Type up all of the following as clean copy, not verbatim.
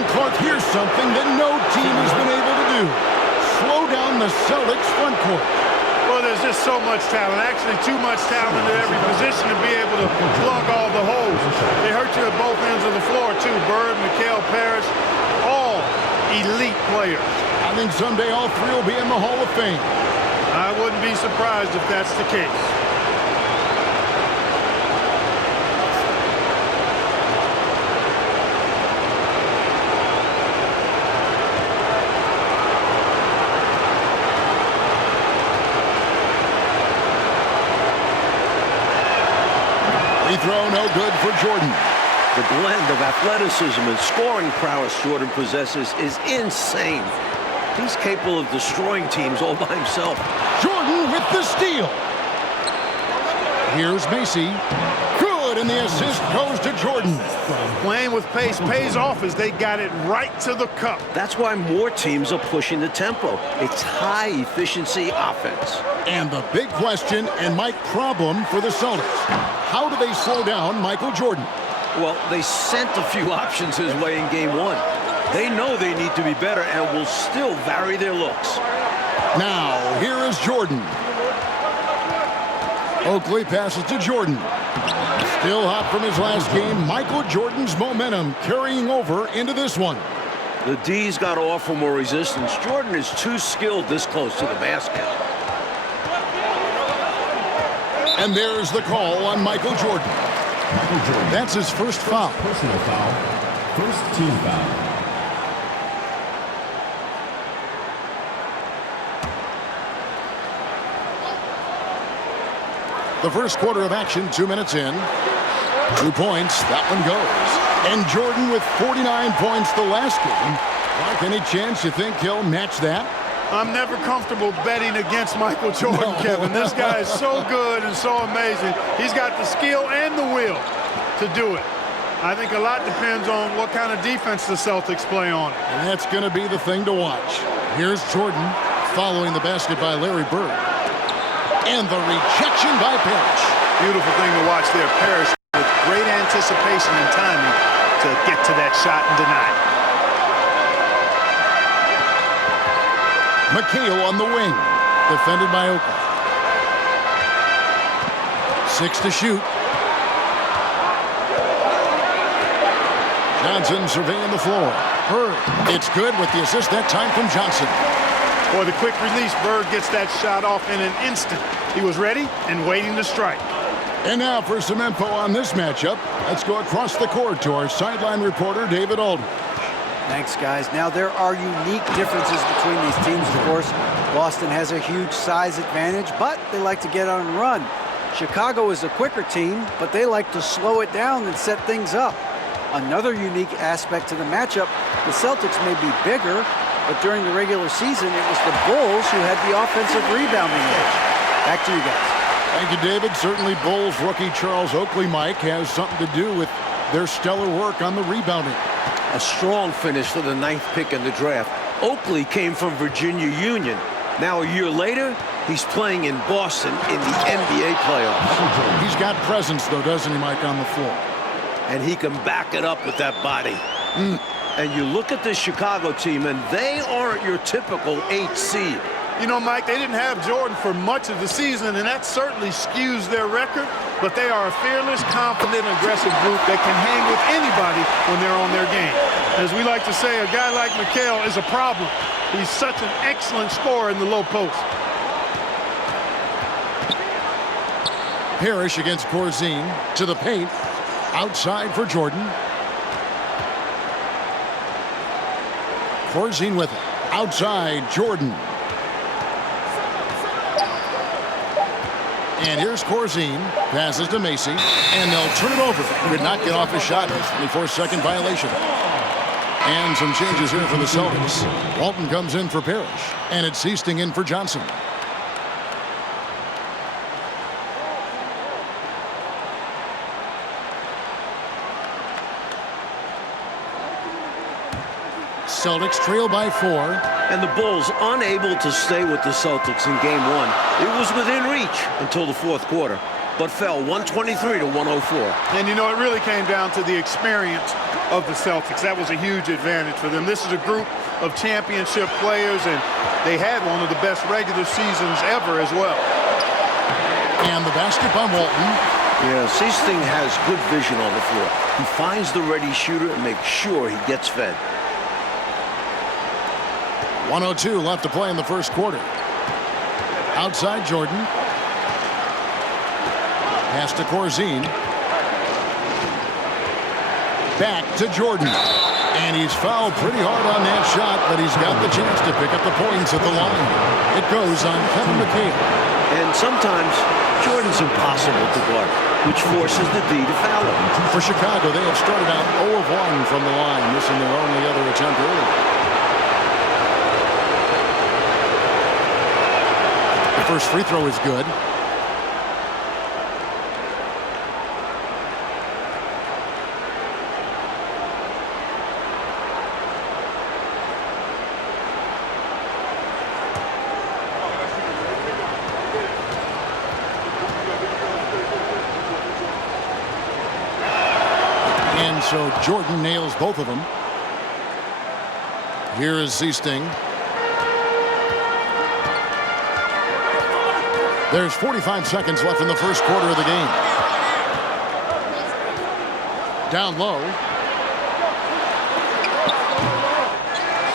And Clark, here's something that no team has been able to do. Slow down the Celtics front court. Well, there's just so much talent, actually too much talent at every position to be able to plug all the holes. They hurt you at both ends of the floor, too. Bird, Mikal, Parrish, all elite players. I think someday all three will be in the Hall of Fame. I wouldn't be surprised if that's the case. Free throw, no good for Jordan. The blend of athleticism and scoring prowess Jordan possesses is insane. He's capable of destroying teams all by himself. Jordan with the steal. Here's Macy. Good, and the assist goes to Jordan. Playing with pace pays off as they got it right to the cup. That's why more teams are pushing the tempo. It's high-efficiency offense. And the big question and Mike problem for the Celtics. How do they slow down Michael Jordan? Well, they sent a few options his way in Game 1. They know they need to be better and will still vary their looks. Now, here is Jordan. Oakley passes to Jordan. Still hot from his last game. Michael Jordan's momentum carrying over into this one. The D's got to offer more resistance. Jordan is too skilled this close to the basket. And there's the call on Michael Jordan. That's his first foul. Personal foul. First team foul. The first quarter of action, 2 minutes in. 2 points, that one goes. And Jordan with 49 points the last game. Mark, any chance you think he'll match that? I'm never comfortable betting against Michael Jordan, Kevin. This guy is so good and so amazing. He's got the skill and the will to do it. I think a lot depends on what kind of defense the Celtics play on. And that's going to be the thing to watch. Here's Jordan following the basket by Larry Bird. And the rejection by Parrish. Beautiful thing to watch there. Parrish with great anticipation and timing to get to that shot and deny it. McHale on the wing. Defended by Oakley. 6 to shoot. Johnson surveying the floor. Bird. It's good with the assist that time from Johnson. Boy, the quick release, Bird gets that shot off in an instant. He was ready and waiting to strike. And now for some info on this matchup, let's go across the court to our sideline reporter, David Aldridge. Thanks, guys. Now, there are unique differences between these teams, of course. Boston has a huge size advantage, but they like to get on and run. Chicago is a quicker team, but they like to slow it down and set things up. Another unique aspect to the matchup, the Celtics may be bigger, but during the regular season, it was the Bulls who had the offensive rebounding edge. Back to you guys. Thank you, David. Certainly Bulls rookie Charles Oakley, Mike, has something to do with their stellar work on the rebounding. A strong finish for the 9th pick in the draft. Oakley came from Virginia Union. Now, a year later, he's playing in Boston in the NBA playoffs. He's got presence, though, doesn't he, Mike, on the floor? And he can back it up with that body. And you look at this Chicago team, and they aren't your typical 8 seed. You know, Mike, they didn't have Jordan for much of the season, and that certainly skews their record, but they are a fearless, confident, aggressive group that can hang with anybody when they're on their game. As we like to say, a guy like Mikal is a problem. He's such an excellent scorer in the low post. Parrish against Corzine to the paint. Outside for Jordan. Corzine with it. Outside, Jordan. And here's Corzine. Passes to Macy. And they'll turn it over. Could not get off his shot. 24-second violation. And some changes here for the Celtics. Walton comes in for Parrish. And it's Heasting in for Johnson. Celtics trail by 4. And the Bulls unable to stay with the Celtics in Game 1. It was within reach until the 4th quarter, but fell 123 to 104. And you know, it really came down to the experience of the Celtics. That was a huge advantage for them. This is a group of championship players, and they had one of the best regular seasons ever as well. And the basket by Walton. Yeah, Seasting has good vision on the floor. He finds the ready shooter and makes sure he gets fed. 1:02 left to play in the first quarter. Outside Jordan. Pass to Corzine. Back to Jordan. And he's fouled pretty hard on that shot, but he's got the chance to pick up the points at the line. It goes on Kevin McHale. And sometimes Jordan's impossible to guard, which forces the D to foul him. For Chicago, they have started out 0 of 1 from the line, missing their only other attempt earlier. The first free throw is good. And so Jordan nails both of them. Here is Seasting. There's 45 seconds left in the first quarter of the game. Down low.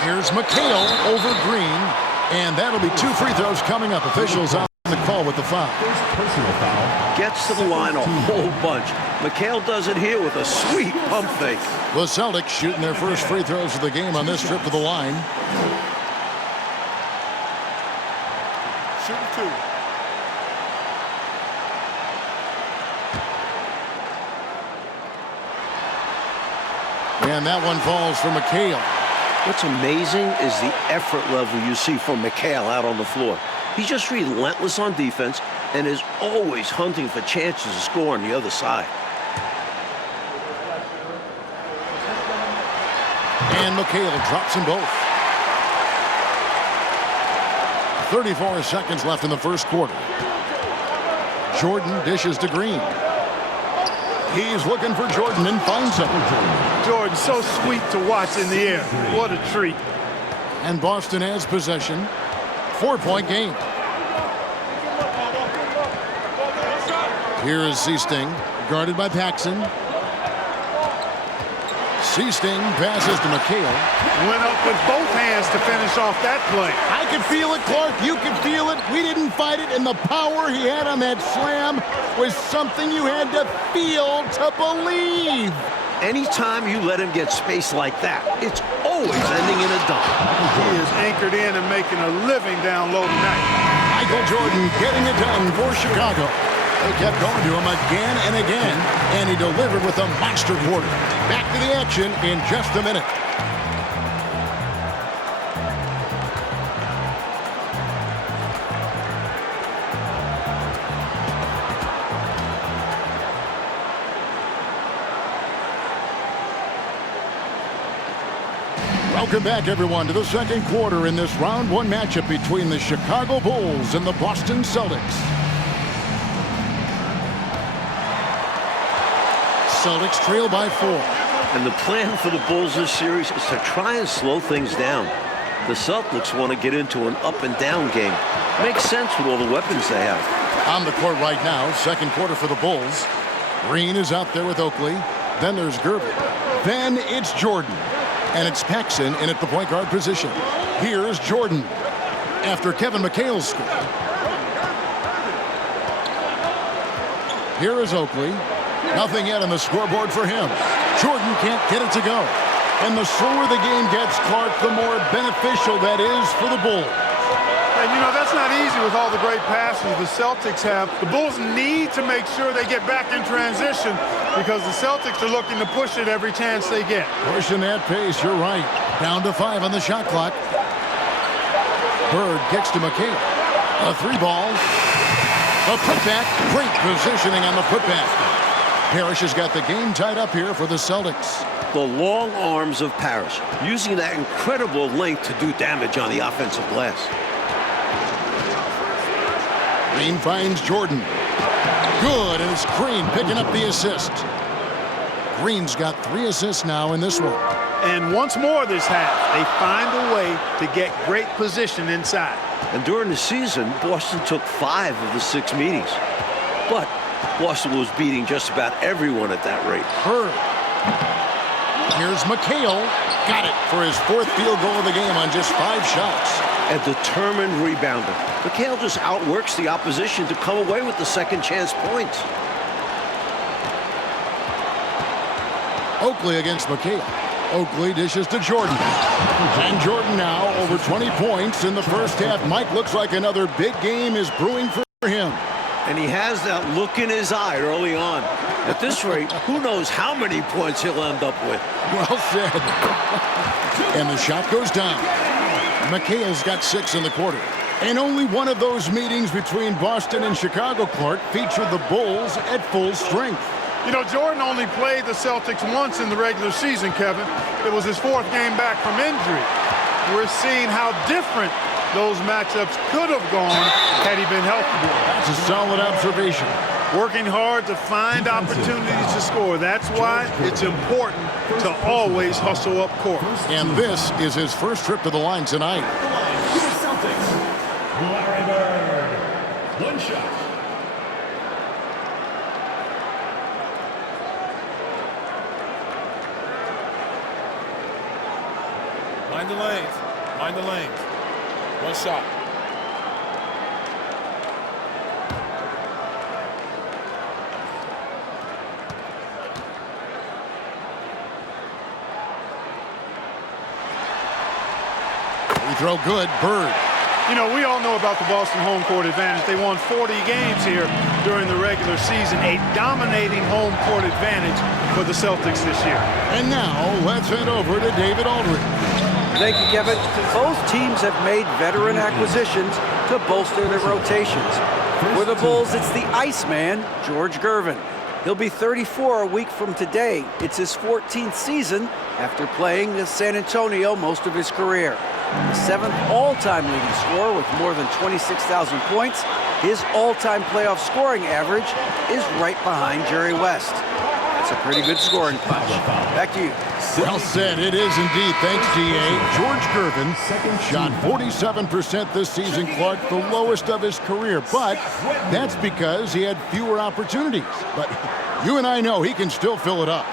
Here's McHale over Green. And that'll be 2 free throws coming up. Officials on the call with the foul. First personal foul. Gets to the line a whole bunch. McHale does it here with a sweet pump fake. The Celtics shooting their first free throws of the game on this trip to the line. Shooting 2. And that one falls for McHale. What's amazing is the effort level you see from McHale out on the floor. He's just relentless on defense and is always hunting for chances to score on the other side. And McHale drops them both. 34 seconds left in the first quarter. Jordan dishes to Green. He's looking for Jordan and finds him. Jordan, so sweet to watch in the air. What a treat. And Boston has possession. 4-point game. Here is Seasting, guarded by Paxson. Seasting passes to McHale. Went up with both hands to finish off that play. I could feel it, Clark. You could feel it. We didn't fight it, and the power he had on that slam was something you had to feel to believe. Anytime you let him get space like that, it's always ending in a dunk. He is anchored in and making a living down low tonight. Michael Jordan getting it done for Chicago. They kept going to him again and again, and he delivered with a monster quarter. Back to the action in just a minute. Welcome back, everyone, to the second quarter in this round one matchup between the Chicago Bulls and the Boston Celtics. Celtics trail by 4. And the plan for the Bulls this series is to try and slow things down. The Celtics want to get into an up and down game. Makes sense with all the weapons they have. On the court right now, second quarter for the Bulls. Green is out there with Oakley. Then there's Gerber. Then it's Jordan. And it's Paxson in at the point guard position. Here's Jordan after Kevin McHale's score. Here is Oakley. Nothing yet on the scoreboard for him. Jordan can't get it to go. And the slower the game gets, Clark, the more beneficial that is for the Bulls. And, you know, that's not easy with all the great passes the Celtics have. The Bulls need to make sure they get back in transition because the Celtics are looking to push it every chance they get. Pushing that pace, you're right. Down to 5 on the shot clock. Bird kicks to McHale. A 3-ball. A putback. Great positioning on the putback. Parrish has got the game tied up here for the Celtics. The long arms of Parrish, using that incredible length to do damage on the offensive glass. Green finds Jordan. Good, and it's Green picking up the assist. Green's got 3 assists now in this one. And once more this half, they find a way to get great position inside. And during the season, Boston took 5 of the 6 meetings. But Boston was beating just about everyone at that rate. Bird. Here's McHale. Got it for his 4th field goal of the game on just 5 shots. A determined rebounder. McHale just outworks the opposition to come away with the second chance points. Oakley against McHale. Oakley dishes to Jordan. And Jordan now over 20 points in the first half. Mike, looks like another big game is brewing for him. And he has that look in his eye early on. At this rate, who knows how many points he'll end up with. Well said. And the shot goes down. McHale's got 6 in the quarter. And only one of those meetings between Boston and Chicago, Clark, featured the Bulls at full strength. You know, Jordan only played the Celtics once in the regular season, Kevin. It was his 4th game back from injury. We're seeing how different those matchups could have gone had he been healthy. That's a solid observation. Working hard to find opportunities to score. That's why it's important to always hustle up court. And this is his first trip to the line tonight. Celtics, Larry Bird. 1 shot. Mind the lanes. Mind the lanes. 1 shot. Free throw good. Bird. You know, we all know about the Boston home court advantage. They won 40 games here during the regular season. A dominating home court advantage for the Celtics this year. And now let's head over to David Aldridge. Thank you, Kevin. Both teams have made veteran acquisitions to bolster their rotations. For the Bulls, it's the Iceman, George Gervin. He'll be 34 a week from today. It's his 14th season after playing with San Antonio most of his career. The 7th all-time leading scorer with more than 26,000 points. His all-time playoff scoring average is right behind Jerry West. That's a pretty good scoring punch. Back to you. Well said. It is indeed. Thanks, G.A. George Gervin shot 47% this season, Clark, the lowest of his career. But that's because he had fewer opportunities. But you and I know he can still fill it up.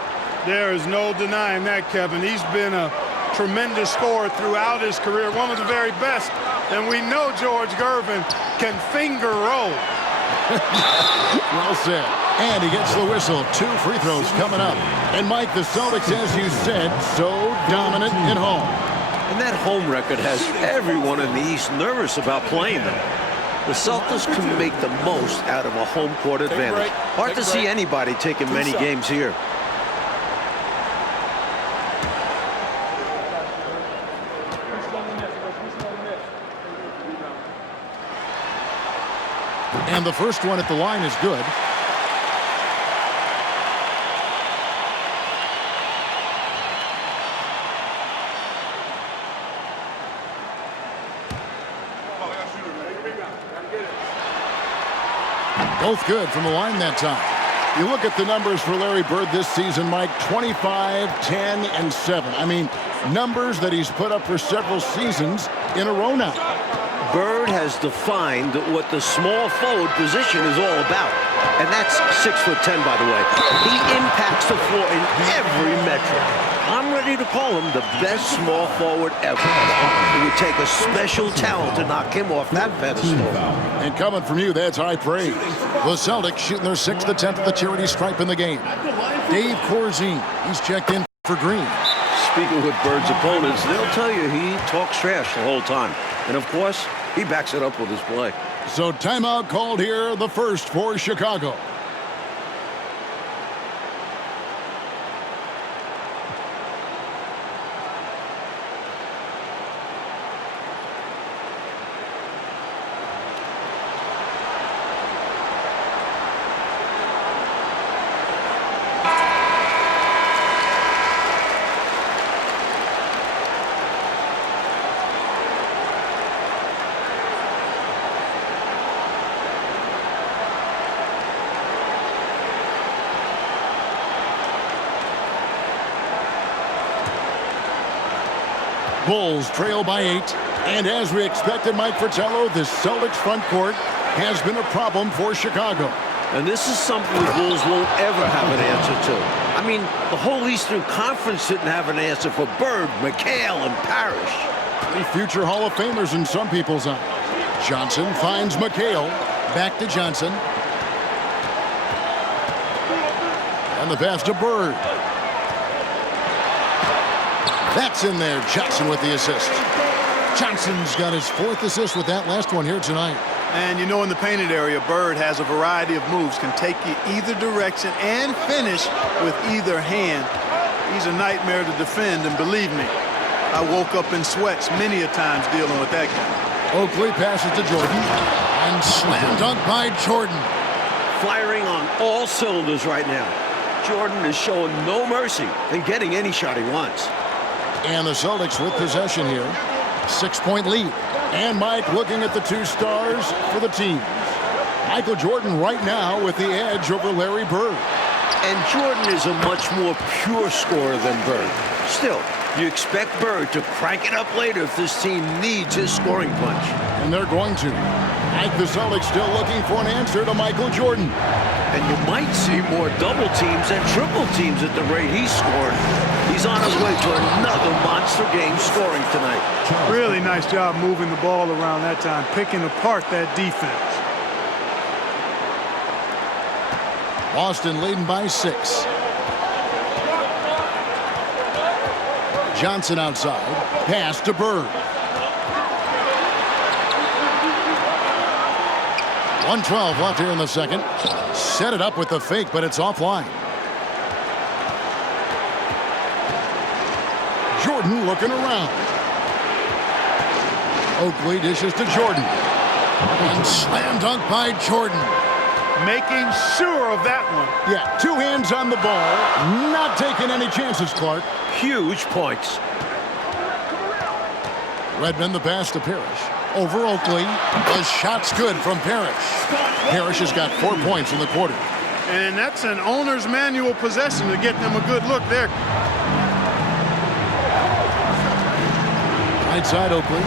There is no denying that, Kevin. He's been a tremendous scorer throughout his career, one of the very best. And we know George Gervin can finger roll. Well said. And he gets the whistle. 2 free throws coming up. And Mike, the Celtics, as you said, so dominant at home. And that home record has everyone in the East nervous about playing them. The Celtics can make the most out of a home court advantage. Hard to see anybody taking many games here. And the first one at the line is good. Both good from the line that time. You look at the numbers for Larry Bird this season, Mike, 25, 10, and 7. I mean, numbers that he's put up for several seasons in a row now. Bird has defined what the small forward position is all about. And that's 6'10", by the way. He impacts the floor in every metric. I'm ready to call him the best small forward ever. It would take a special talent to knock him off that pedestal. And coming from you, that's high praise. The Celtics shooting their 6th attempt at the charity stripe in the game. Dave Corzine, he's checked in for Green. Speaking with Bird's opponents, they'll tell you he talks trash the whole time. And of course, he backs it up with his play. So timeout called here, the first for Chicago. Bulls trail by 8. And as we expected, Mike Fratello, the Celtics front court has been a problem for Chicago. And this is something the Bulls won't ever have an answer to. I mean, the whole Eastern Conference didn't have an answer for Bird, McHale, and Parrish. The future Hall of Famers in some people's eyes. Johnson finds McHale. Back to Johnson. And the pass to Bird. That's in there. Johnson with the assist. Johnson's got his 4th assist with that last one here tonight. And you know, in the painted area, Bird has a variety of moves, can take you either direction and finish with either hand. He's a nightmare to defend, and believe me, I woke up in sweats many a times dealing with that guy. Oakley passes to Jordan, and slam dunk by Jordan. Firing on all cylinders right now. Jordan is showing no mercy in getting any shot he wants. And the Celtics with possession here. 6-point lead. And Mike looking at the 2 stars for the team. Michael Jordan right now with the edge over Larry Bird. And Jordan is a much more pure scorer than Bird. Still, you expect Bird to crank it up later if this team needs his scoring punch. And they're going to. Mike, the Celtics still looking for an answer to Michael Jordan. And you might see more double teams and triple teams at the rate he's scoring. He's on his way to another monster game scoring tonight. Really nice job moving the ball around that time, picking apart that defense. Boston leading by 6. Johnson outside. Pass to Bird. 1:12 left here in the second. Set it up with the fake, but it's offline. Jordan looking around. Oakley dishes to Jordan. And slam dunk by Jordan. Making sure of that one. Yeah, 2 hands on the ball. Not taking any chances, Clark. Huge points. Redmond the pass to Parrish. Over Oakley. The shot's good from Parrish. Parrish has got 4 points in the quarter. And that's an owner's manual possession to get them a good look there. Right side Oakley.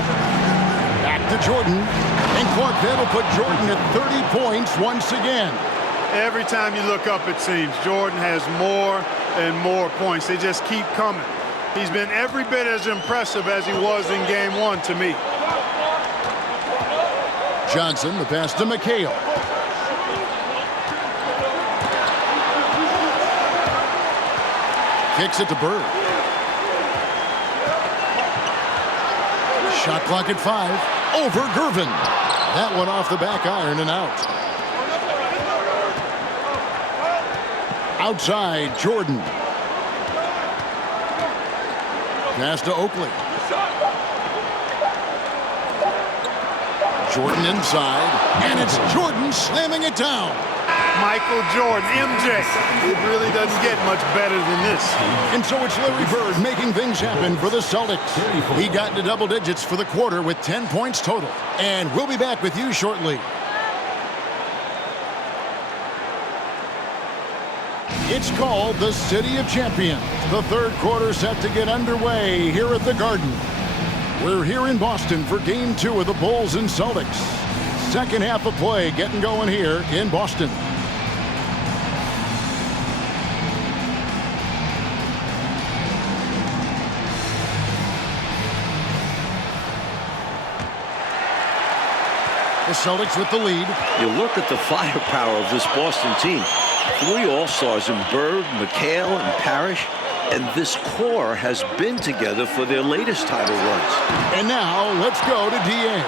Back to Jordan. And Clark that'll put Jordan at 30 points once again. Every time you look up, it seems, Jordan has more and more points. They just keep coming. He's been every bit as impressive as he was in game 1 to me. Johnson, the pass to McHale. Kicks it to Bird. Shot clock at 5. Over Gervin. That one off the back iron and out. Outside, Jordan. Pass to Oakley. Jordan inside, and it's Jordan slamming it down. Michael Jordan, MJ. It really doesn't get much better than this. And so it's Larry Bird making things happen for the Celtics. He got into double digits for the quarter with 10 points total. And we'll be back with you shortly. It's called the City of Champions. The third quarter set to get underway here at the Garden. We're here in Boston for Game 2 of the Bulls and Celtics. Second half of play getting going here in Boston. The Celtics with the lead. You look at the firepower of this Boston team. 3 All-Stars in Bird, McHale, and Parrish. And this core has been together for their latest title runs. And now, let's go to D.A.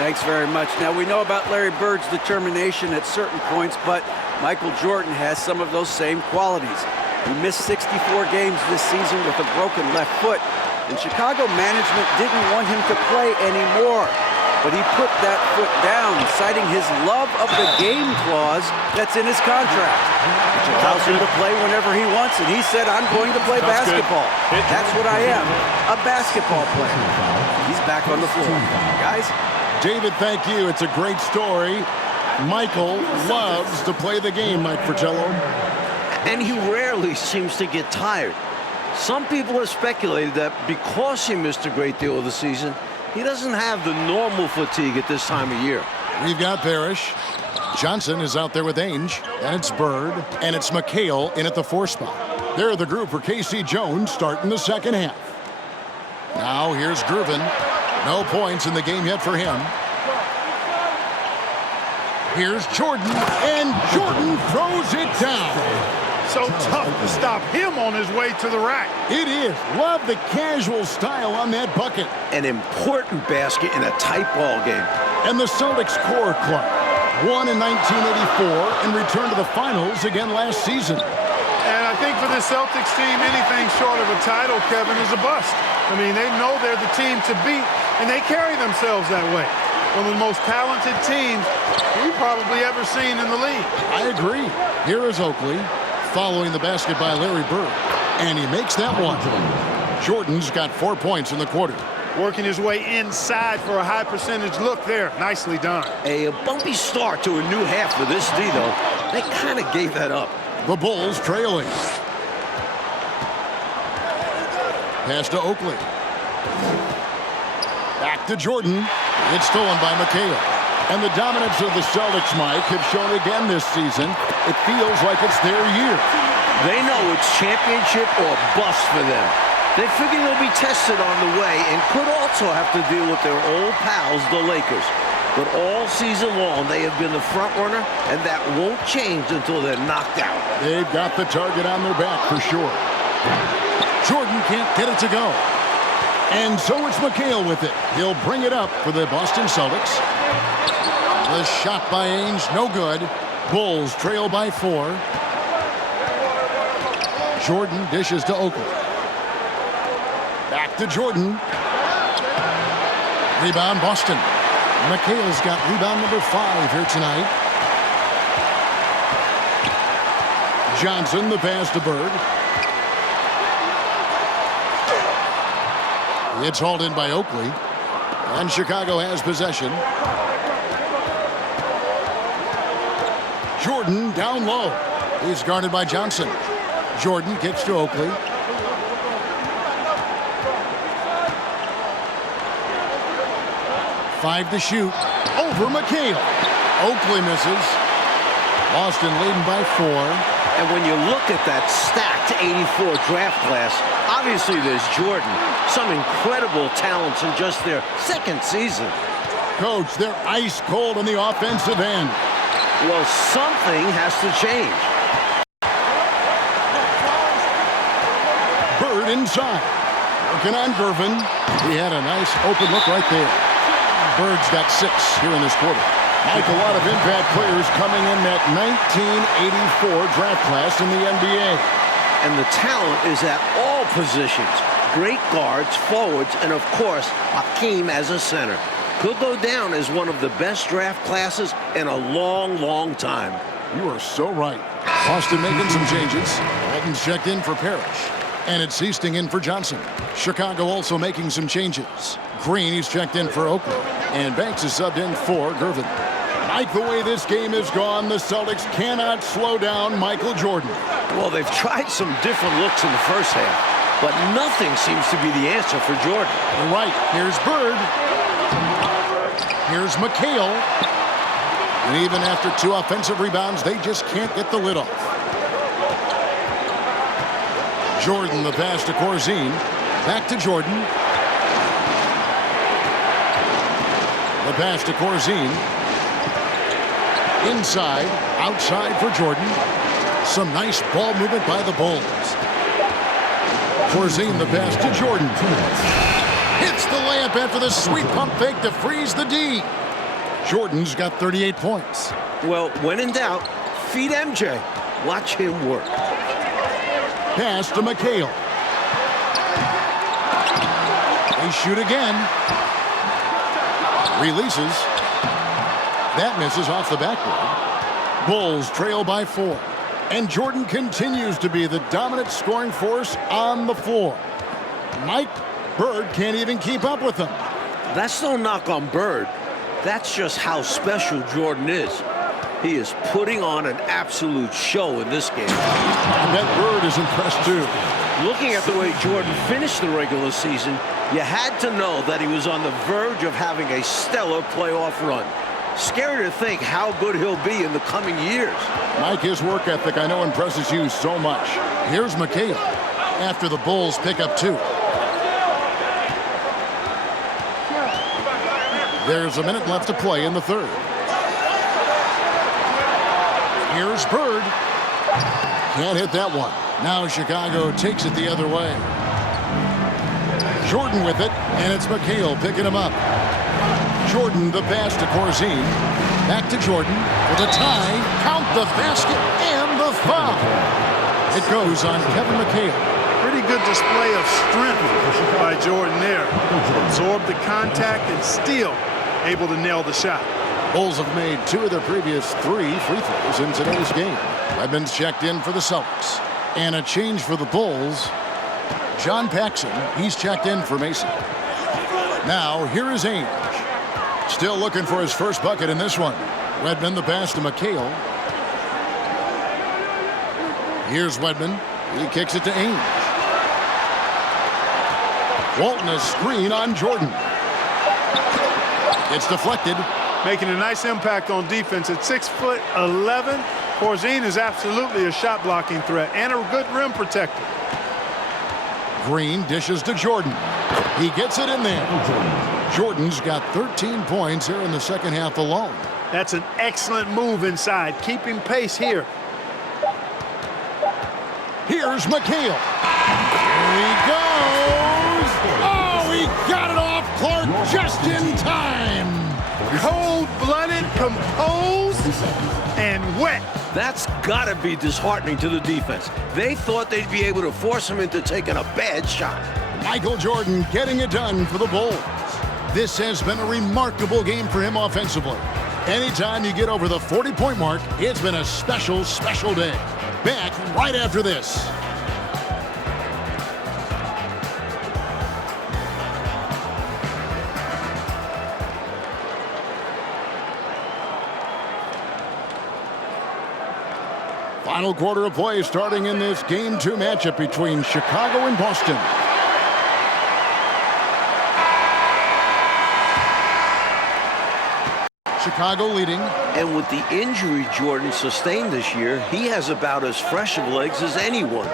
Thanks very much. Now, we know about Larry Bird's determination at certain points, but Michael Jordan has some of those same qualities. He missed 64 games this season with a broken left foot, and Chicago management didn't want him to play anymore. But he put that foot down, citing his love of the game clause that's in his contract, which allows him to play whenever he wants, and he said, I'm going to play basketball. That's what I am, a basketball player. He's back on the floor. Guys? David, thank you. It's a great story. Michael loves to play the game, Mike Fratello. And he rarely seems to get tired. Some people have speculated that because he missed a great deal of the season, he doesn't have the normal fatigue at this time of year. We've got Parrish. Johnson is out there with Ainge. And it's Bird. And it's McHale in at the 4 spot. They're the group for K.C. Jones starting the second half. Now here's Gervin. No points in the game yet for him. Here's Jordan. And Jordan throws it down. So tough to stop him on his way to the rack. It is. Love the casual style on that bucket. An important basket in a tight ball game. And the Celtics Core Club won in 1984 and returned to the finals again last season. And I think for this Celtics team, anything short of a title, Kevin, is a bust. I mean, they know they're the team to beat, and they carry themselves that way. One of the most talented teams we've probably ever seen in the league. I agree. Here is Oakley following the basket by Larry Bird. And he makes that one. Jordan's got 4 points in the quarter. Working his way inside for a high percentage look there. Nicely done. A bumpy start to a new half for this D, though. They kind of gave that up. The Bulls trailing. Pass to Oakley. Back to Jordan. It's stolen by McHale. And the dominance of the Celtics, Mike, have shown again this season. It feels like it's their year. They know it's championship or bust for them. They figure they'll be tested on the way and could also have to deal with their old pals, the Lakers. But all season long, they have been the front runner, and that won't change until they're knocked out. They've got the target on their back for sure. Jordan can't get it to go. And so it's McHale with it. He'll bring it up for the Boston Celtics. The shot by Ainge, no good. Bulls trail by 4. Jordan dishes to Oakley. Back to Jordan. Rebound Boston. McHale's got rebound number 5 here tonight. Johnson, the pass to Bird. It's hauled in by Oakley. And Chicago has possession. Jordan down low. He's guarded by Johnson. Jordan kicks to Oakley. Five to shoot. Over McHale. Oakley misses. Boston leading by 4. And when you look at that stacked 84 draft class, obviously there's Jordan. Some incredible talents in just their second season. Coach, they're ice cold on the offensive end. Well, something has to change. Bird inside. Working on Gervin. He had a nice open look right there. Bird's got 6 here in this quarter. Like a lot of impact players coming in that 1984 draft class in the NBA. And the talent is at all positions. Great guards, forwards, and of course, Hakeem as a center. Could go down as one of the best draft classes in a long, long time. You are so right. Boston making some changes. Walton's checked in for Parrish. And it's Easting in for Johnson. Chicago also making some changes. Green, he's checked in for Oakley. And Banks is subbed in for Gervin. Like the way this game has gone, the Celtics cannot slow down Michael Jordan. Well, they've tried some different looks in the first half, but nothing seems to be the answer for Jordan. You're right. Here's Bird. Here's McHale. And even after 2 offensive rebounds, they just can't get the lid off. Jordan, the pass to Corzine. Back to Jordan. The pass to Corzine. Inside, outside for Jordan. Some nice ball movement by the Bulls. Corzine, the pass to Jordan. Hits the layup after the sweet pump fake to freeze the D. Jordan's got 38 points. Well, when in doubt, feed MJ. Watch him work. Pass to McHale. They shoot again. Releases. That misses off the backboard. Bulls trail by 4. And Jordan continues to be the dominant scoring force on the floor. Mike, Bird can't even keep up with them. That's no knock on Bird. That's just how special Jordan is. He is putting on an absolute show in this game. I bet Bird is impressed too. Looking at the way Jordan finished the regular season, you had to know that he was on the verge of having a stellar playoff run. Scary to think how good he'll be in the coming years. Mike, his work ethic I know impresses you so much. Here's McHale after the Bulls pick up 2. There's a minute left to play in the third. Here's Bird. Can't hit that one. Now Chicago takes it the other way. Jordan with it, and it's McHale picking him up. Jordan the pass to Corzine. Back to Jordan for the tie. Count the basket and the foul. It goes on Kevin McHale. Pretty good display of strength by Jordan there. Absorbed the contact and still able to nail the shot. Bulls have made 2 of their previous 3 free throws in today's game. Edmonds checked in for the Celtics. And a change for the Bulls. John Paxson, he's checked in for Mason. Now, here is Ainge. Still looking for his first bucket in this one. Wedman the pass to McHale. Here's Wedman. He kicks it to Ainge. Walton a screen on Jordan. It's deflected. Making a nice impact on defense at 6'11". Corzine is absolutely a shot blocking threat and a good rim protector. Green dishes to Jordan. He gets it in there. Jordan's got 13 points here in the second half alone. That's an excellent move inside, keeping pace here. Here's McHale. Here he goes. Oh, he got it off Clark just in time. Cold-blooded, composed, and wet. That's got to be disheartening to the defense. They thought they'd be able to force him into taking a bad shot. Michael Jordan getting it done for the Bulls. This has been a remarkable game for him offensively. Anytime you get over the 40-point mark, it's been a special, special day. Back right after this. Final quarter of play starting in this Game 2 matchup between Chicago and Boston. Chicago leading. And with the injury Jordan sustained this year, he has about as fresh of legs as anyone.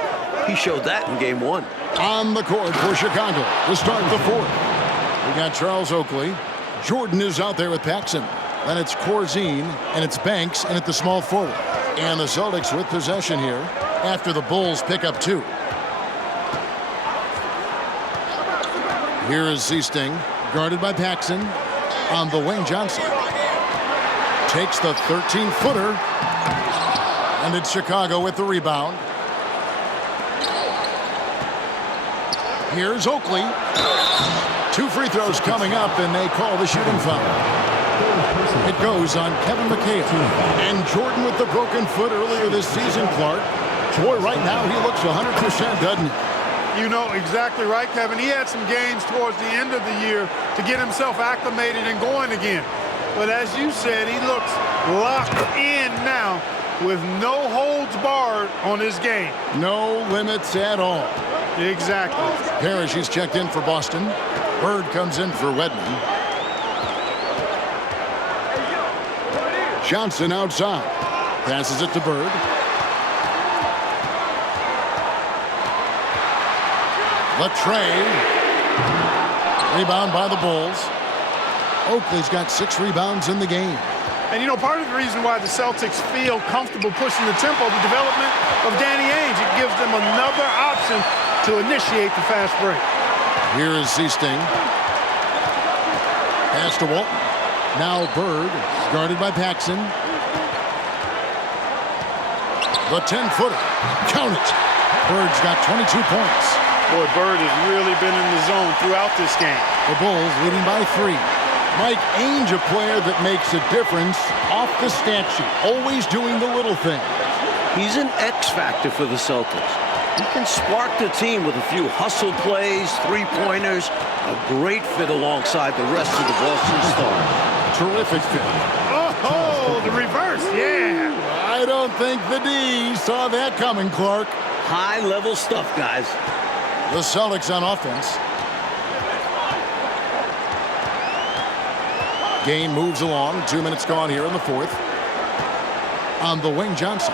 He showed that in Game 1. On the court for Chicago to start the fourth. We got Charles Oakley. Jordan is out there with Paxson. Then it's Corzine, and it's Banks, and at the small forward. And the Celtics with possession here after the Bulls pick up 2. Here is Zeesting, guarded by Paxson. On the wing, Johnson takes the 13-footer. And it's Chicago with the rebound. Here's Oakley. 2 free throws coming up, and they call the shooting foul. It goes on Kevin McHale. And Jordan with the broken foot earlier this season, Clark. Boy, right now he looks 100%, doesn't he? You know exactly right, Kevin. He had some games towards the end of the year to get himself acclimated and going again. But as you said, he looks locked in now with no holds barred on his game. No limits at all. Exactly. Parrish, he's checked in for Boston. Bird comes in for Wedman. Johnson outside. Passes it to Bird. Latrey. Rebound by the Bulls. Oakley's got 6 rebounds in the game. And, you know, part of the reason why the Celtics feel comfortable pushing the tempo, the development of Danny Ainge, it gives them another option to initiate the fast break. Here is Zeesting. Pass to Walton. Now Bird, guarded by Paxson. The 10-footer. Count it. Bird's got 22 points. Boy, Bird has really been in the zone throughout this game. The Bulls leading by 3. Mike Ainge, a player that makes a difference off the stat sheet, always doing the little things. He's an X factor for the Celtics. He can spark the team with a few hustle plays, 3-pointers, a great fit alongside the rest of the Boston Stars. Terrific fit. Oh, the reverse, yeah. I don't think the D saw that coming, Clark. high-level stuff, guys. The Celtics on offense. Game moves along. 2 minutes gone here in the fourth. On the wing, Johnson.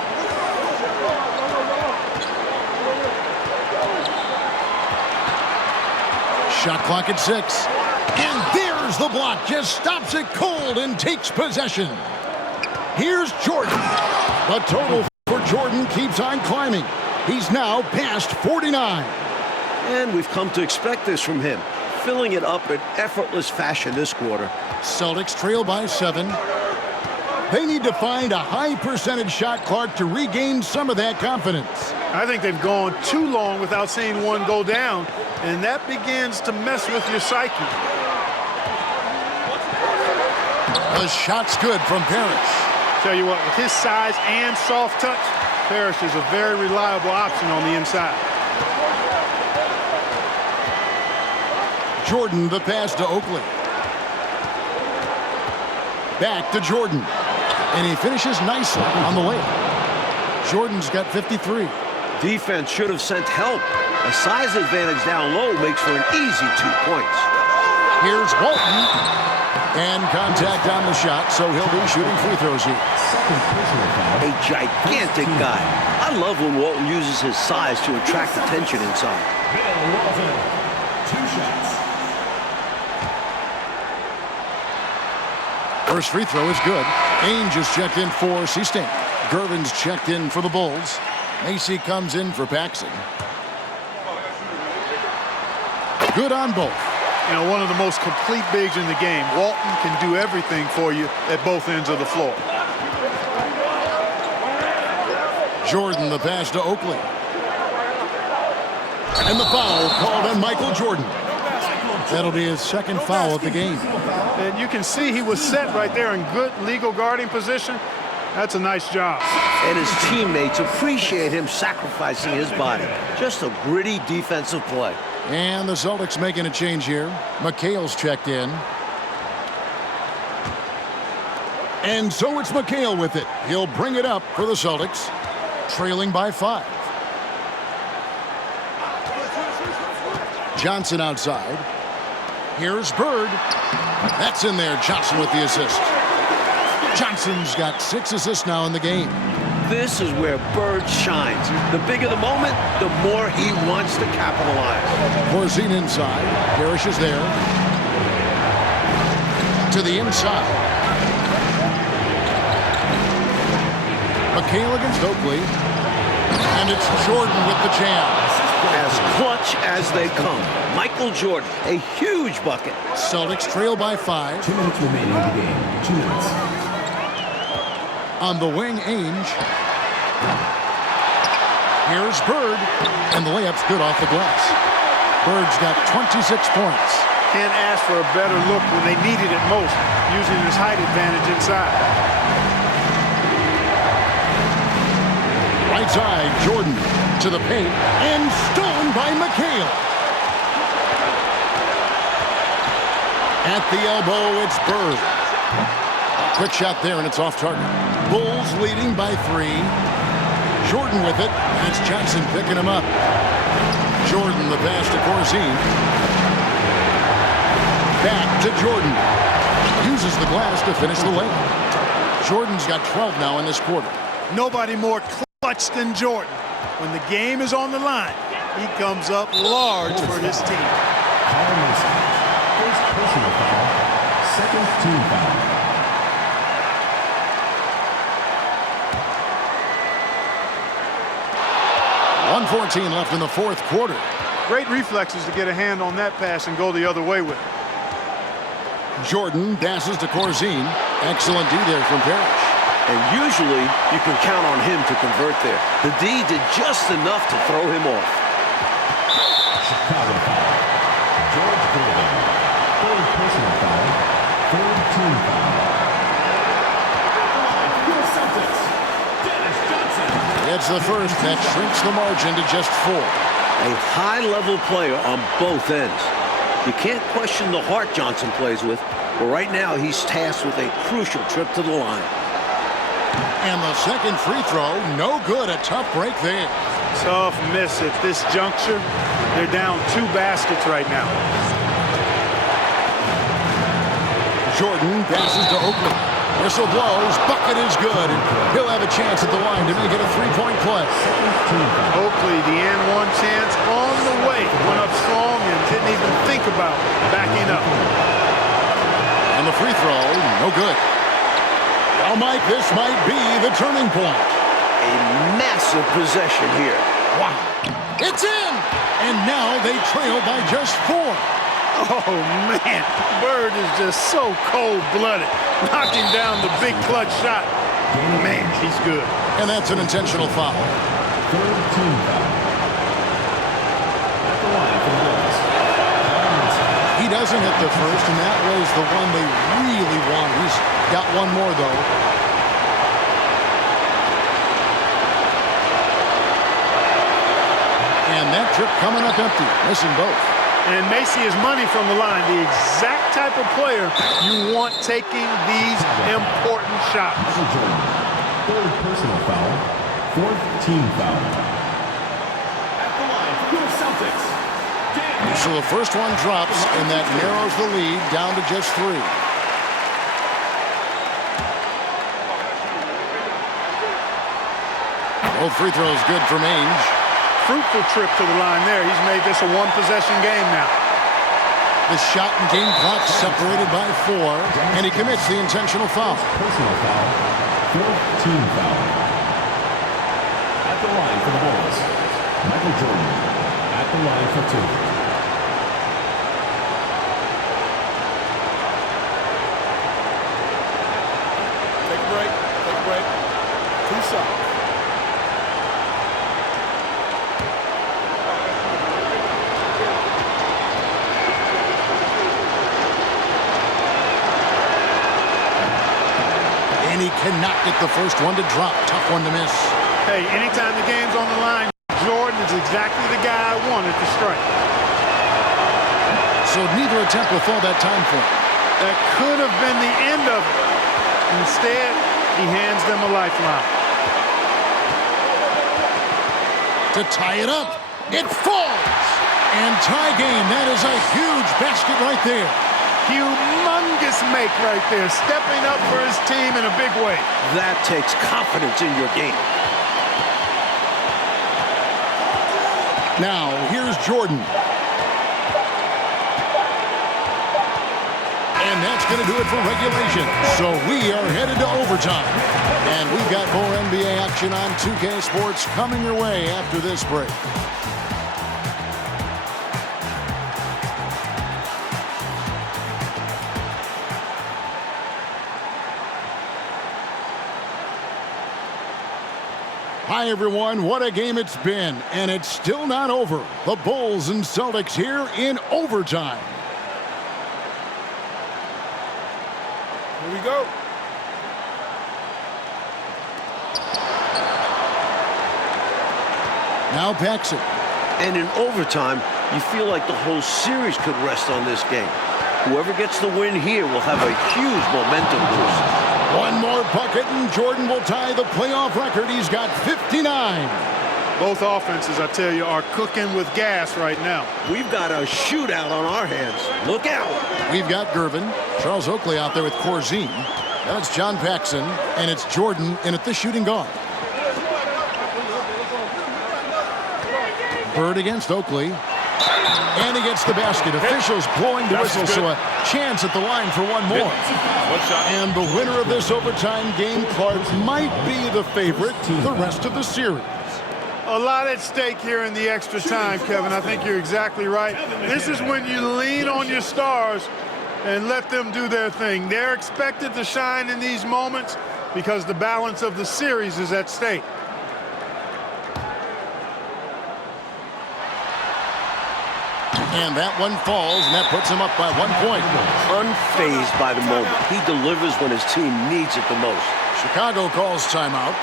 Shot clock at 6. And there's the block. Just stops it cold and takes possession. Here's Jordan. The total for Jordan keeps on climbing. He's now past 49. And we've come to expect this from him, filling it up in effortless fashion this quarter. Celtics trail by 7. They need to find a high percentage shot clock to regain some of that confidence. I think they've gone too long without seeing one go down, and that begins to mess with your psyche. The shot's good from Parrish. Tell you what, with his size and soft touch, Parrish is a very reliable option on the inside. Jordan, the pass to Oakley. Back to Jordan. And he finishes nicely on the layup. Jordan's got 53. Defense should have sent help. A size advantage down low makes for an easy 2 points. Here's Walton. And contact on the shot, so he'll be shooting free throws here. A gigantic guy. I love when Walton uses his size to attract attention inside. Bill Walton, 2 shots. First free throw is good. Ainge is checked in for Seastain. Gervin's checked in for the Bulls. Macy comes in for Paxson. Good on both. You know, one of the most complete bigs in the game. Walton can do everything for you at both ends of the floor. Jordan, the pass to Oakley. And the foul called on Michael Jordan. That'll be his second foul of the game. And you can see he was set right there in good legal guarding position. That's a nice job. And his teammates appreciate him sacrificing his body. Just a gritty defensive play. And the Celtics making a change here. McHale's checked in. And so it's McHale with it. He'll bring it up for the Celtics, trailing by 5. Johnson outside. Here's Bird. That's in there. Johnson with the assist. Johnson's got 6 assists now in the game. This is where Bird shines. The bigger the moment, the more he wants to capitalize. Porzingis inside. Parrish is there. To the inside. McHale against Oakley. And it's Jordan with the jam. As clutch as they come. Michael Jordan, a huge bucket. Celtics trail by 5. 2 minutes remaining in the game. 2 minutes. On the wing, Ainge. Here's Bird. And the layup's good off the glass. Bird's got 26 points. Can't ask for a better look when they needed it most, using his height advantage inside. Right side, Jordan to the paint. And stolen by McHale. At the elbow, it's Bird. Quick shot there, and it's off target. Bulls leading by 3. Jordan with it. That's Johnson picking him up. Jordan, the pass to Porzingis. Back to Jordan. Uses the glass to finish the layup. Jordan's got 12 now in this quarter. Nobody more clutch than Jordan. When the game is on the line, he comes up large for his team. Kyle Mason, first personal foul, second team foul. .114 left in the fourth quarter. Great reflexes to get a hand on that pass and go the other way with it. Jordan passes to Porzingis. Excellent D there from Parrish. And usually, you can count on him to convert there. The D did just enough to throw him off. Chicago foul. George Gordon, third personal foul, third team foul. Your Celtics, Dennis Johnson. It's the first that shrinks the margin to just 4. A high-level player on both ends. You can't question the heart Johnson plays with, but right now he's tasked with a crucial trip to the line. And the second free throw, no good. A tough break there. Tough miss at this juncture. They're down 2 baskets right now. Jordan passes to Oakley. Whistle blows. Bucket is good. He'll have a chance at the line to make it a 3-point play. Oakley, the and one chance on the way. Went up strong and didn't even think about backing up. On the free throw, no good. Well, Mike, this might be the turning point. A massive possession here. Wow. It's in! And now they trail by just 4. Oh, man. Bird is just so cold-blooded. Knocking down the big clutch shot. Man, he's good. And that's an intentional foul. Third team foul. At the line for the Bulls. He doesn't hit the first, and that was the one they really want. He's got one more, though. And that trip coming up empty, missing both. And Macy is money from the line. The exact type of player you want taking these important shots. Michael Jordan. Third personal foul. Fourth team foul. At the line for your Celtics. So the first one drops, and that narrows the lead down to just 3. Both free throws good from Ainge. Fruitful trip to the line there. He's made this a 1-possession game now. The shot and game clock separated by 4, and he commits the intentional foul. Personal foul. Fourth team foul. At the line for the Bulls. Michael Jordan. At the line for 2. Take a break. Take a break. 2 shots. And he cannot get the first one to drop. Tough one to miss. Hey, anytime the game's on the line, Jordan is exactly the guy I wanted to strike. So neither attempt will fall that time for him. That could have been the end of it. Instead, he hands them a lifeline. To tie it up. It falls. And tie game. That is a huge basket right there. Humongous make right there, stepping up for his team in a big way. That takes confidence in your game. Now, here's Jordan. And that's going to do it for regulation. So we are headed to overtime. And we've got more NBA action on 2K Sports coming your way after this break. Hi, everyone. What a game it's been. And it's still not over. The Bulls and Celtics here in overtime. Here we go. Now Paxson. And in overtime, you feel like the whole series could rest on this game. Whoever gets the win here will have a huge momentum boost. One more bucket, and Jordan will tie the playoff record. He's got 59. Both offenses, I tell you, are cooking with gas right now. We've got a shootout on our hands. Look out. We've got Gervin, Charles Oakley out there with Corzine. That's John Paxson, and it's Jordan in at the shooting guard. Bird against Oakley. And he gets the basket. Officials blowing the whistle, so a chance at the line for one more. And the winner of this overtime game, Clark, might be the favorite to the rest of the series. A lot at stake here in the extra time, Kevin. I think you're exactly right. This is when you lean on your stars and let them do their thing. They're expected to shine in these moments because the balance of the series is at stake. And that one falls, and that puts him up by 1 point. Unfazed by the moment. He delivers when his team needs it the most. Chicago calls timeout.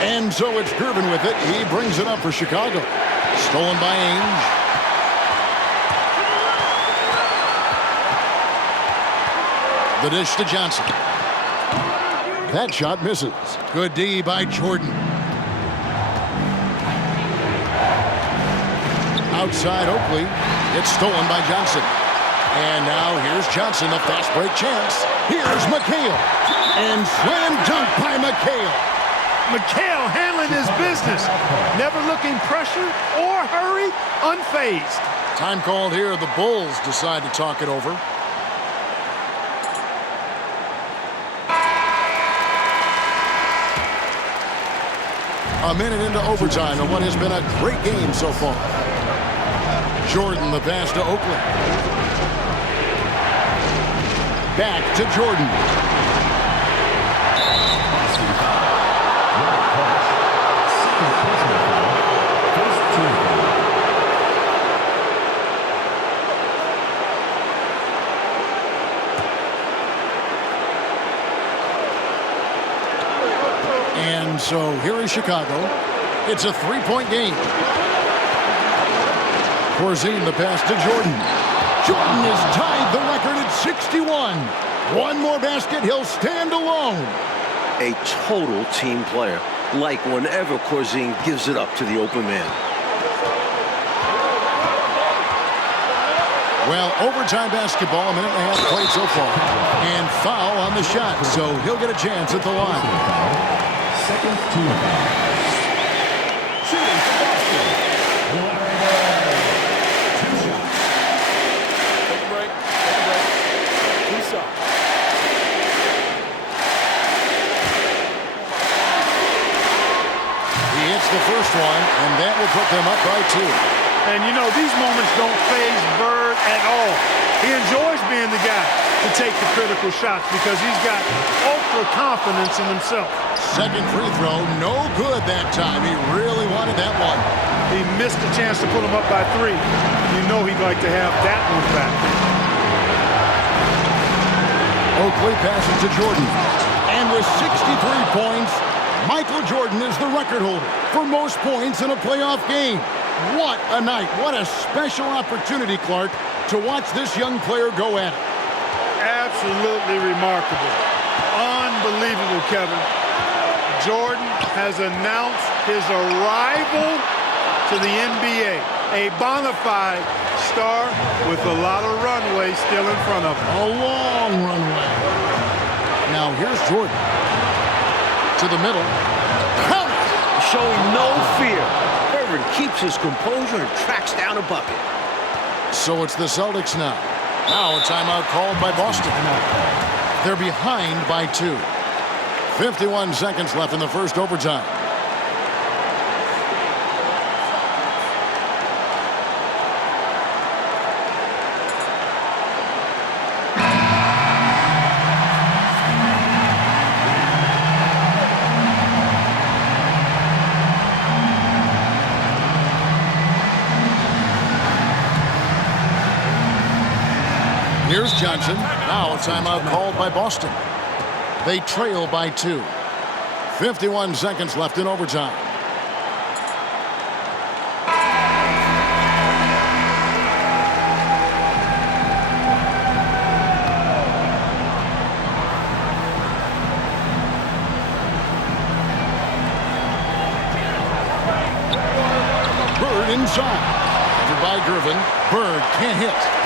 And so it's Gervin with it. He brings it up for Chicago. Stolen by Ainge. The dish to Johnson. That shot misses. Good D by Jordan. Outside Oakley. It's stolen by Johnson. And now here's Johnson, a fast break chance. Here's McHale. And slam dunk by McHale. McHale handling his business. Never looking pressure or hurry, unfazed. Time called here. The Bulls decide to talk it over. A minute into overtime in what has been a great game so far. Jordan, the pass to Oakley. Back to Jordan. And so here is Chicago. It's a three-point game. Corzine, the pass to Jordan. Jordan has tied the record at 61. One more basket, he'll stand alone. A total team player, like whenever Corzine gives it up to the open man. Well, overtime basketball, a minute and a half played so far. And foul on the shot, so he'll get a chance at the line. Second team foul. Shooting for Boston. Larry Bird. Two shots. Take a break. Take a break. 2 shots. He hits the first one, and that will put them up by 2. And you know, these moments don't faze Bird at all. He enjoys being the guy to take the critical shots because he's got ultra confidence in himself. Second free throw, no good that time. He really wanted that one. He missed a chance to put him up by 3. You know he'd like to have that one back. Oakley passes to Jordan. And with 63 points, Michael Jordan is the record holder for most points in a playoff game. What a night. What a special opportunity, Clark, to watch this young player go at it. Absolutely remarkable. Unbelievable, Kevin. Jordan has announced his arrival to the NBA. A bona fide star with a lot of runway still in front of him. A long runway. Now here's Jordan. To the middle. Count it! Showing no fear. Irvin keeps his composure and tracks down a bucket. So it's the Celtics now. Now a timeout called by Boston. They're behind by 2. 51 seconds left in the first overtime. Here's Johnson. Now a timeout called by Boston. They trail by 2. 51 seconds left in overtime. Bird inside. Covered by Gervin. Bird can't hit.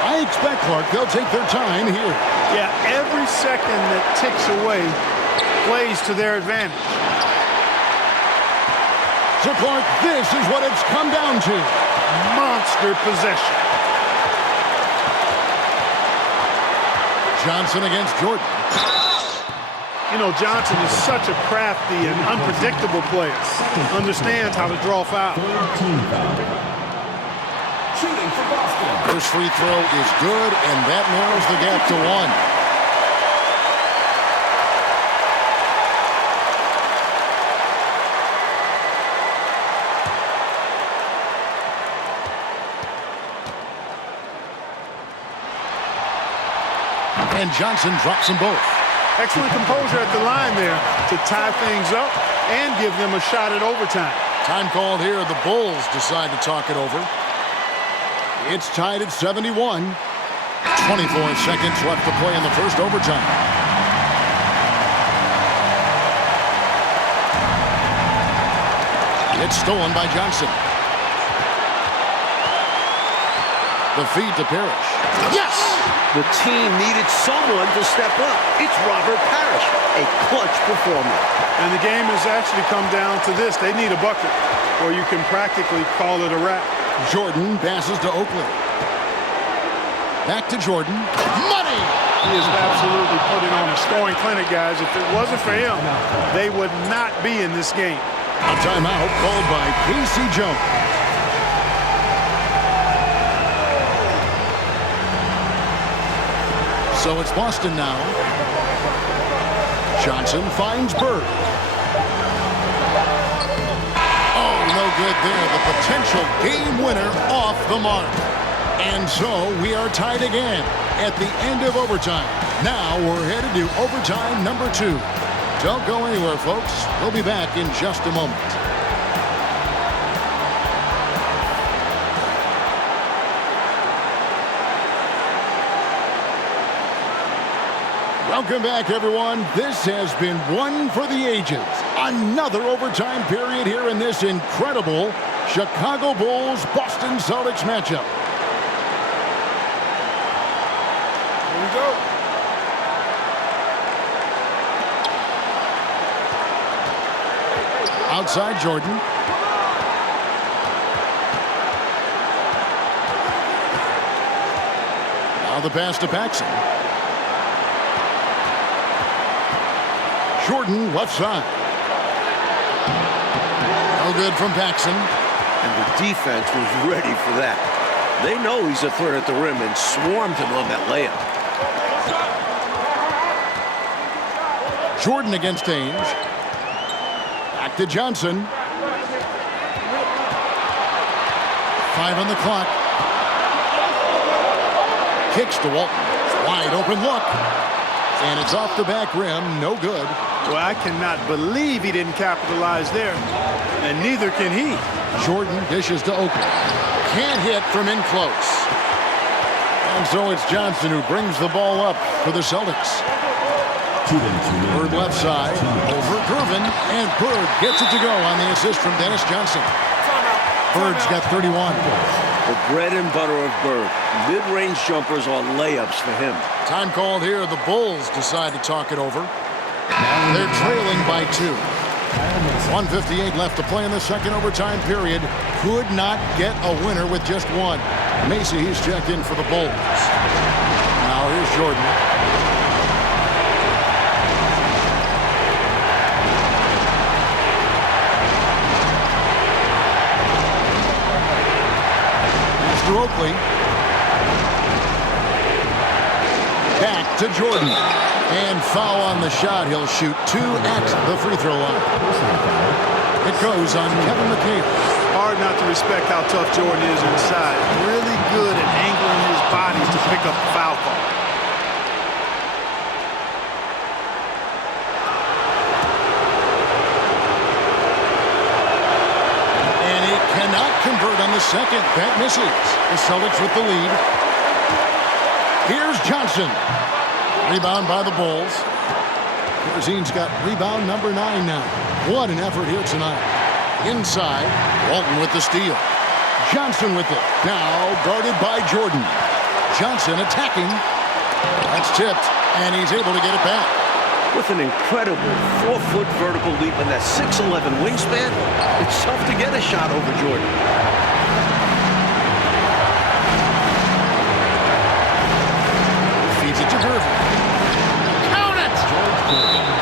I expect, Clark, they'll take their time here. Yeah, every second that ticks away plays to their advantage. So, Clark, this is what it's come down to. Monster possession. Johnson against Jordan. You know, Johnson is such a crafty and unpredictable player. Understands how to draw fouls. Team foul. Shooting for Boston. First free throw is good, and that narrows the gap to 1. And Johnson drops them both. Excellent composure at the line there to tie things up and give them a shot at overtime. Time called here. The Bulls decide to talk it over. It's tied at 71. 24 seconds left to play in the first overtime. It's stolen by Johnson. The feed to Parrish. Yes! The team needed someone to step up. It's Robert Parrish, a clutch performer. And the game has actually come down to this. They need a bucket, or you can practically call it a wrap. Jordan passes to Oakley. Back to Jordan. Money! He is absolutely putting on a scoring clinic, guys. If it wasn't for him, they would not be in this game. A timeout called by Casey Jones. So it's Boston now. Johnson finds Bird. Oh, no good there. The potential game winner off the mark. And so we are tied again at the end of overtime. Now we're headed to overtime number 2. Don't go anywhere, folks. We'll be back in just a moment. Welcome back, everyone. This has been one for the ages. Another overtime period here in this incredible Chicago Bulls-Boston Celtics matchup. Here we go. Outside Jordan. Now the pass to Paxson. Jordan left side. No good from Paxson. And the defense was ready for that. They know he's a threat at the rim and swarmed him on that layup. Jordan against Ainge. Back to Johnson. 5 on the clock. Kicks to Walton. Wide open look. And it's off the back rim. No good. Well, I cannot believe he didn't capitalize there. And neither can he. Jordan dishes to Oakley. Can't hit from in close. And so it's Johnson who brings the ball up for the Celtics. Bird left side, over Gervin, and Bird gets it to go on the assist from Dennis Johnson. Bird's got 31. The bread and butter of Bird. Mid-range jumpers are layups for him. Time called here. The Bulls decide to talk it over. They're trailing by 2. 1:58 left to play in the second overtime period. Could not get a winner with just one. Macy, he's checked in for the Bulls. Now here's Jordan. To Oakley. Back to Jordan. And foul on the shot. He'll shoot 2 at the free throw line. It goes on Kevin McHale. Hard not to respect how tough Jordan is inside. Really good at angling his body to pick up the foul call. Cannot convert on the second. That misses. The Celtics with the lead. Here's Johnson. Rebound by the Bulls. Korzine's got rebound number 9 now. What an effort here tonight. Inside, Walton with the steal. Johnson with it. Now guarded by Jordan. Johnson attacking. That's tipped, and he's able to get it back. With an incredible 4-foot vertical leap and that 6'11" wingspan, it's tough to get a shot over Jordan. Feeds it to Gervin. Count it!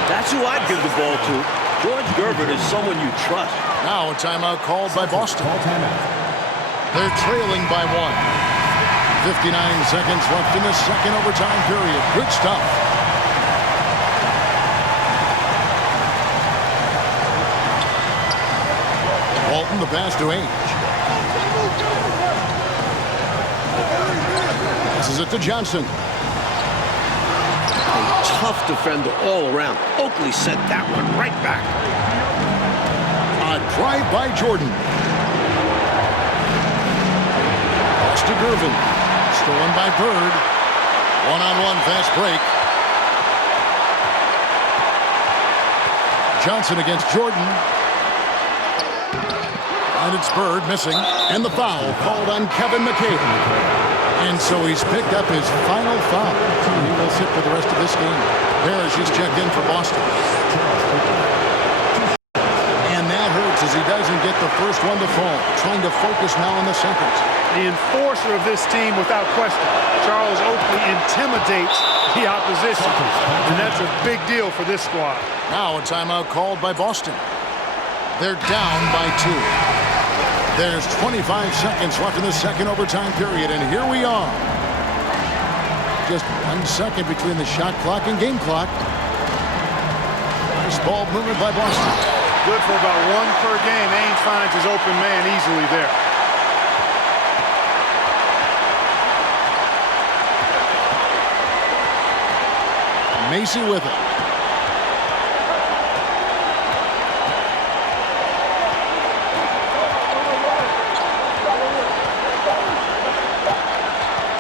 That's who I'd give the ball to. George Gervin is someone you trust. Now a timeout called by Boston. They're trailing by 1. 59 seconds left in the second overtime period. Good stuff. Walton, the pass to Ainge. Passes it to Johnson. A tough defender all around. Oakley sent that one right back. A drive by Jordan. Pass to Gervin. Stolen by Bird. One-on-one fast break. Johnson against Jordan. And it's Bird missing. And the foul called on Kevin McHale. And so he's picked up his final foul. He will sit for the rest of this game. Parrish is checked in for Boston. And that hurts as he doesn't get the first one to fall. Trying to focus now on the second. The enforcer of this team without question. Charles Oakley intimidates the opposition. And that's a big deal for this squad. Now a timeout called by Boston. They're down by 2. There's 25 seconds left in the second overtime period, and here we are. Just 1 second between the shot clock and game clock. Nice ball movement by Boston. Good for about 1 per game. Ainge finds his open man easily there. Macy with it.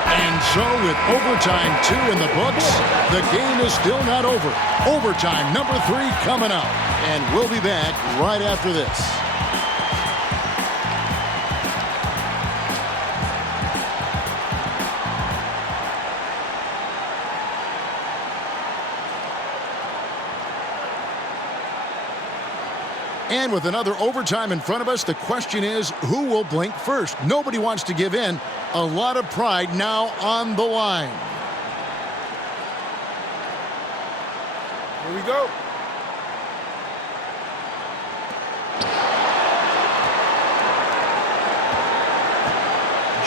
And so with overtime 2 in the books, the game is still not over. Overtime number 3 coming up. And we'll be back right after this. And with another overtime in front of us, the question is, who will blink first? Nobody wants to give in. A lot of pride now on the line. Here we go.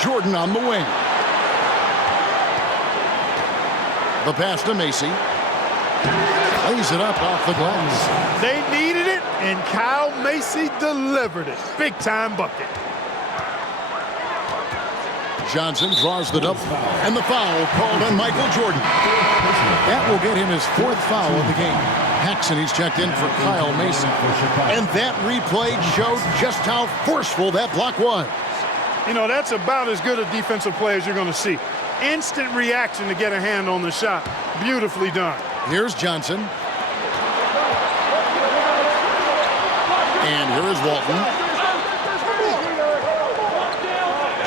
Jordan on the wing. The pass to Macy. Lays it up off the glass. They needed it, and Kyle Macy delivered it. Big-time bucket. Johnson draws the double. And the foul called on Michael Jordan. That will get him his 4th foul of the game. Paxson, he's checked in for Kyle Mason. And that replay showed just how forceful that block was. You know, that's about as good a defensive play as you're going to see. Instant reaction to get a hand on the shot. Beautifully done. Here's Johnson. And here is Walton.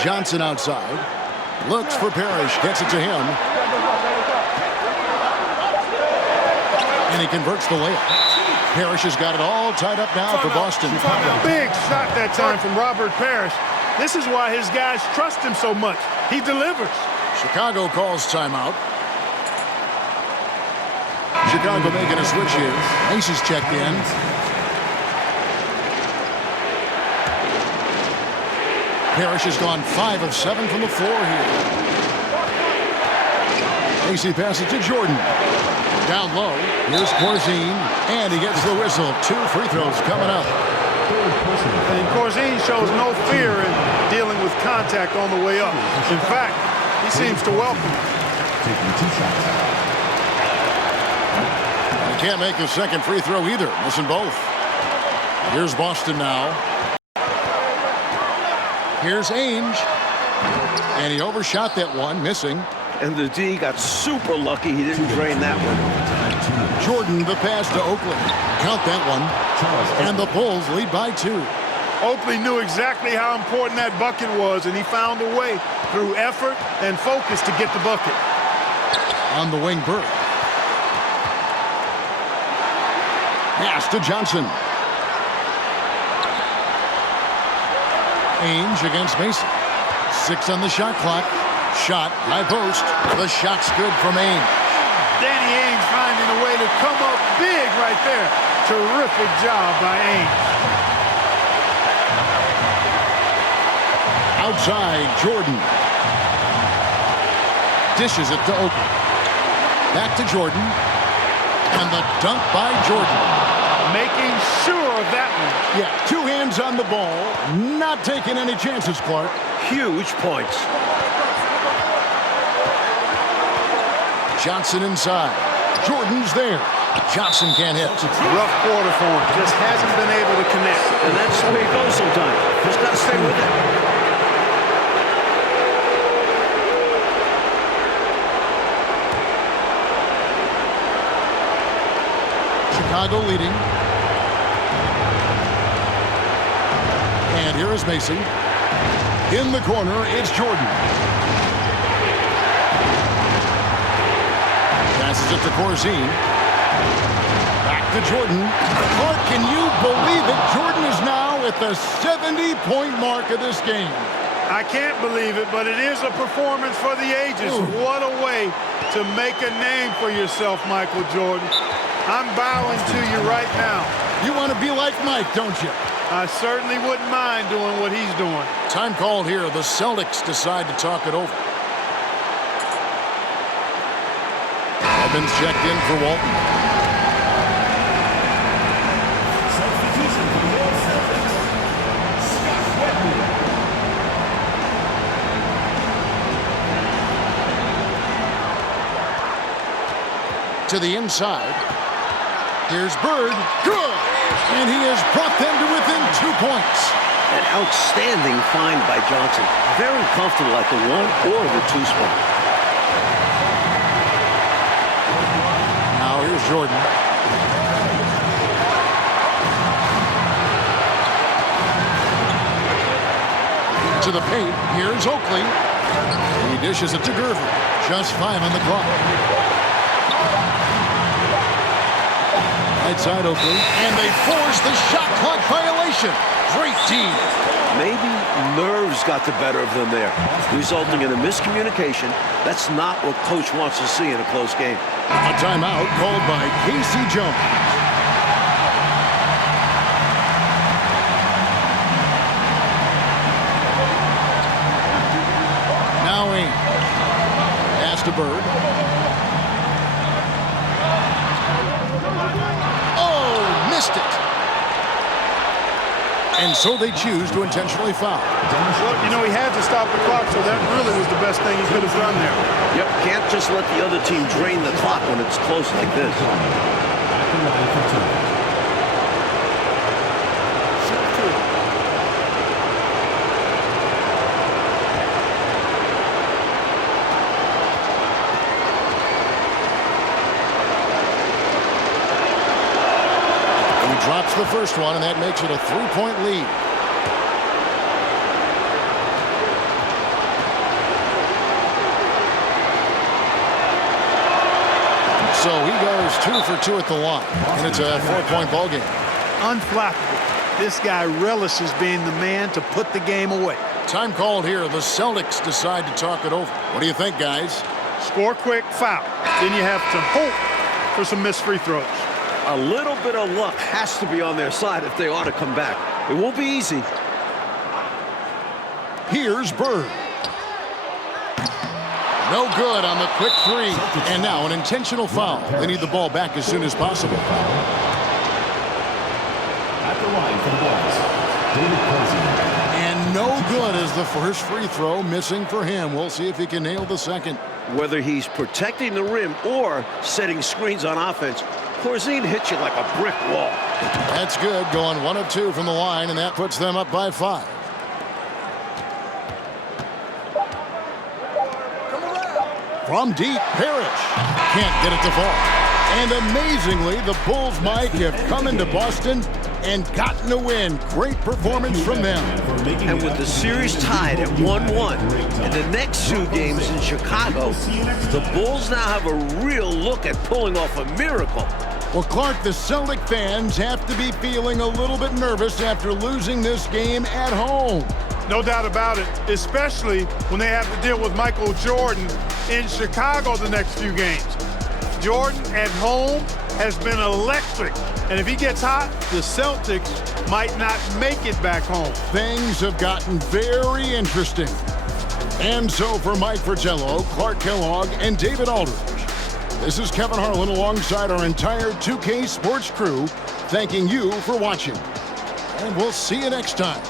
Johnson outside. Looks for Parrish. Gets it to him. And he converts the layup. Parrish has got it all tied up now for Boston. Big shot that time from Robert Parrish. This is why his guys trust him so much. He delivers. Chicago calls timeout. Chicago making a switch here. Ace is checked in. Parrish has gone 5 of 7 from the floor here. Macy passes to Jordan. Down low. Here's Corzine. And he gets the whistle. 2 free throws coming up. And Corzine shows no fear in dealing with contact on the way up. In fact, he seems to welcome it. Taking 2 shots. He can't make the second free throw either. Missing both. Here's Boston now. Here's Ainge. And he overshot that one, missing. And the D got super lucky he didn't drain that one. Jordan, the pass to Oakley. Count that one. And the Bulls lead by 2. Oakley knew exactly how important that bucket was, and he found a way through effort and focus to get the bucket. On the wing, Bird. Pass to Johnson. Ainge against Mason. 6 on the shot clock. Shot, high post. The shot's good from Ainge. Danny Ainge finding a way to come up big right there. Terrific job by Ainge. Outside, Jordan. Dishes it to Oakley. Back to Jordan. And the dunk by Jordan. Making sure of that one. Yeah, 2 hands on the ball. Not taking any chances, Clark. Huge points. Johnson inside. Jordan's there. Johnson can't hit. Rough quarter for him. Just hasn't been able to connect. And that's the way it goes sometimes. Just got to stay with it. Chicago leading. And here is Macy. In the corner, it's Jordan. Passes it to Corzine. Back to Jordan. Clark, can you believe it? Jordan is now at the 70-point mark of this game. I can't believe it, but it is a performance for the ages. Ooh. What a way to make a name for yourself, Michael Jordan. I'm bowing to you right now. You want to be like Mike, don't you? I certainly wouldn't mind doing what he's doing. Time called here. The Celtics decide to talk it over. Evans checked in for Walton. Substitution for the Celtics. Scott Wedman. To the inside. Here's Bird. Good! And he has brought them to within 2 points. An outstanding find by Johnson. Very comfortable at the 1 or the 2 spot. Now here's Jordan. To the paint. Here's Oakley. He dishes it to Gervin. Just 5 on the clock. Right side Oakley. And they force the shot clock violation. Great team. Maybe nerves got the better of them there, resulting in a miscommunication. That's not what coach wants to see in a close game. A timeout called by Casey Jones. Now Ames. Pass to Bird. Oh, missed it. And so they choose to intentionally foul. Well, you know, he had to stop the clock, so that really was the best thing he could have done there. Yep, can't just let the other team drain the clock when it's close like this. At the line for 2. Drops the first one, and that makes it a 3-point lead. So he goes 2 for 2 at the line, and it's a 4-point ball game. Unflappable. This guy relishes being the man to put the game away. Time called here. The Celtics decide to talk it over. What do you think, guys? Score quick, foul. Then you have to hope for some missed free throws. A little bit of luck has to be on their side if they ought to come back. It won't be easy. Here's Bird. No good on the quick 3. And now an intentional foul. They need the ball back as soon as possible. At the line for the Bulls, David Corzine. And no good as the first free throw missing for him. We'll see if he can nail the second. Whether he's protecting the rim or setting screens on offense, Corzine hits you like a brick wall. That's good, going 1 of 2 from the line, and that puts them up by 5. From deep, Parrish can't get it to fall. And amazingly, the Bulls, Mike, have come into Boston and gotten a win. Great performance from them. And with the series tied at 1-1 and the next 2 games in Chicago, the Bulls now have a real look at pulling off a miracle. Well, Clark, the Celtic fans have to be feeling a little bit nervous after losing this game at home. No doubt about it, especially when they have to deal with Michael Jordan in Chicago the next few games. Jordan at home has been electric, and if he gets hot, the Celtics might not make it back home. Things have gotten very interesting. And so for Mike Fratello, Clark Kellogg, and David Aldridge, this is Kevin Harlan alongside our entire 2K Sports crew, thanking you for watching. And we'll see you next time.